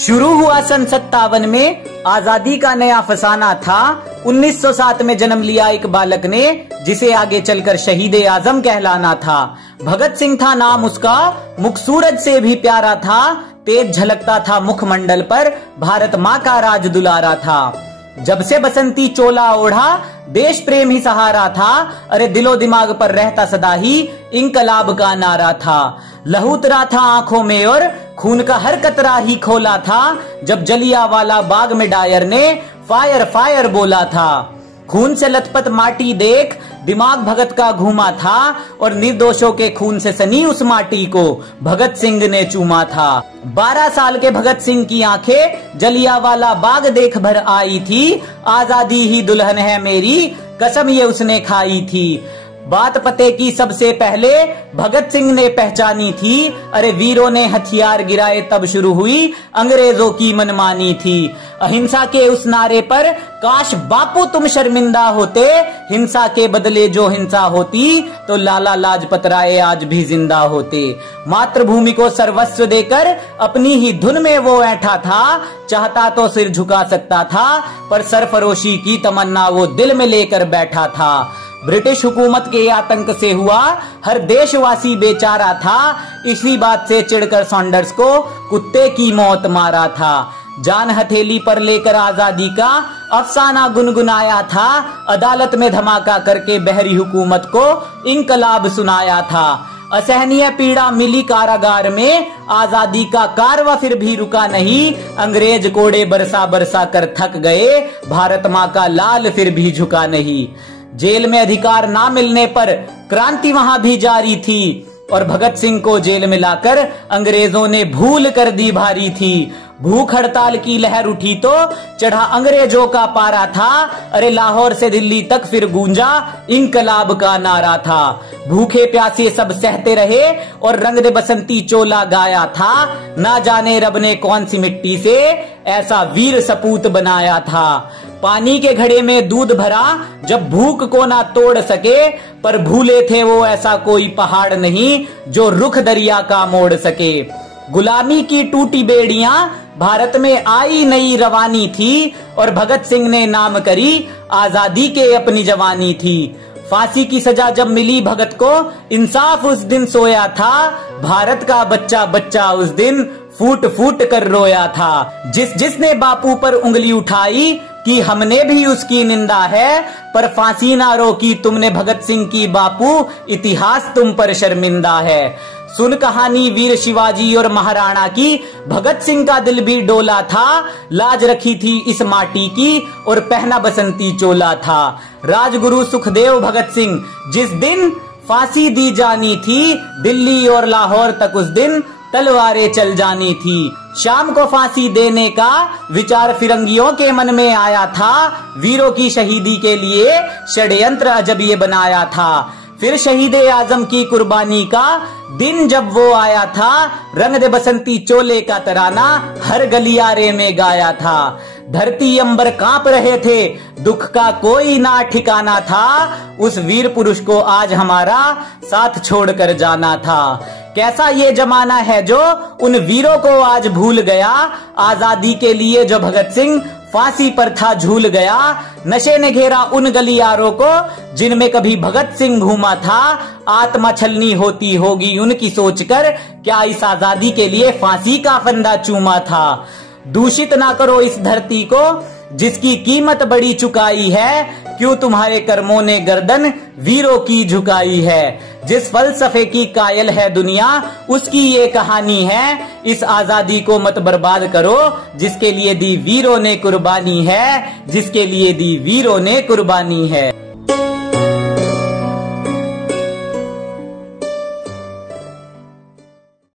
शुरू हुआ सन 57 में आजादी का नया फसाना था। 1907 में जन्म लिया एक बालक ने, जिसे आगे चलकर शहीद आजम कहलाना था। भगत सिंह था नाम उसका, मुख सूरज से भी प्यारा था। तेज झलकता था मुखमंडल पर, भारत माँ का राज दुलारा था। जब से बसंती चोला ओढ़ा, देश प्रेम ही सहारा था। अरे दिलो दिमाग पर रहता सदा ही इंकलाब का नारा था। लहू उतरा था आंखों में और खून का हर कतरा ही खोला था। जब जलियांवाला बाग में डायर ने फायर फायर बोला था। खून से लथपथ माटी देख दिमाग भगत का घूमा था, और निर्दोषों के खून से सनी उस माटी को भगत सिंह ने चूमा था। 12 साल के भगत सिंह की आंखें जलियांवाला बाग देख भर आई थी। आजादी ही दुल्हन है मेरी, कसम ये उसने खाई थी। बात पते की सबसे पहले भगत सिंह ने पहचानी थी। अरे वीरों ने हथियार गिराए तब शुरू हुई अंग्रेजों की मनमानी थी। अहिंसा के उस नारे पर काश बापू तुम शर्मिंदा होते। हिंसा के बदले जो हिंसा होती तो लाला लाजपत राय आज भी जिंदा होते। मातृभूमि को सर्वस्व देकर अपनी ही धुन में वो ऐठा था। चाहता तो सिर झुका सकता था, पर सरफरोशी की तमन्ना वो दिल में लेकर बैठा था। ब्रिटिश हुकूमत के आतंक से हुआ हर देशवासी बेचारा था। इसी बात से चिढ़कर सॉन्डर्स को कुत्ते की मौत मारा था। जान हथेली पर लेकर आजादी का अफसाना गुनगुनाया था। अदालत में धमाका करके बहरी हुकूमत को इंकलाब सुनाया था। असहनीय पीड़ा मिली कारागार में, आजादी का कारवा फिर भी रुका नहीं। अंग्रेज कोड़े बरसा बरसा कर थक गए, भारत माँ का लाल फिर भी झुका नहीं। जेल में अधिकार ना मिलने पर क्रांति वहां भी जारी थी, और भगत सिंह को जेल में लाकर अंग्रेजों ने भूल कर दी भारी थी। भूख हड़ताल की लहर उठी तो चढ़ा अंग्रेजों का पारा था। अरे लाहौर से दिल्ली तक फिर गूंजा इंकलाब का नारा था। भूखे प्यासे सब सहते रहे और रंग दे बसंती चोला गाया था। ना जाने रब ने कौन सी मिट्टी से ऐसा वीर सपूत बनाया था। पानी के घड़े में दूध भरा जब भूख को ना तोड़ सके, पर भूले थे वो ऐसा कोई पहाड़ नहीं जो रुख दरिया का मोड़ सके। गुलामी की टूटी बेड़ियां भारत में आई नई रवानी थी, और भगत सिंह ने नाम करी आजादी के अपनी जवानी थी। फांसी की सजा जब मिली भगत को, इंसाफ उस दिन सोया था। भारत का बच्चा बच्चा उस दिन फूट फूट कर रोया था। जिसने बापू पर उंगली उठाई कि हमने भी उसकी निंदा है, पर फांसी ना रोकी तुमने भगत सिंह की बापू, इतिहास तुम पर शर्मिंदा है। सुन कहानी वीर शिवाजी और महाराणा की, भगत सिंह का दिल भी डोला था। लाज रखी थी इस माटी की और पहना बसंती चोला था। राजगुरु सुखदेव भगत सिंह जिस दिन फांसी दी जानी थी, दिल्ली और लाहौर तक उस दिन तलवारें चल जानी थी। शाम को फांसी देने का विचार फिरंगियों के मन में आया था। वीरों की शहीदी के लिए षड्यंत्र अजब ये बनाया था। फिर शहीद आजम की कुर्बानी का दिन जब वो आया था, रंग दे बसंती चोले का तराना हर गलियारे में गाया था। धरती अंबर कांप रहे थे, दुख का कोई ना ठिकाना था। उस वीर पुरुष को आज हमारा साथ छोड़कर जाना था। कैसा ये जमाना है जो उन वीरों को आज भूल गया। आजादी के लिए जो भगत सिंह फांसी पर था झूल गया। नशे ने घेरा उन गलियारों को जिनमें कभी भगत सिंह घूमा था। आत्मा छलनी होती होगी उनकी सोचकर, क्या इस आजादी के लिए फांसी का फंदा चूमा था। दूषित ना करो इस धरती को जिसकी कीमत बड़ी चुकाई है। क्यों तुम्हारे कर्मों ने गर्दन वीरों की झुकाई है। जिस फलसफे की कायल है दुनिया, उसकी ये कहानी है। इस आजादी को मत बर्बाद करो जिसके लिए दी वीरों ने कुर्बानी है, जिसके लिए दी वीरों ने कुर्बानी है।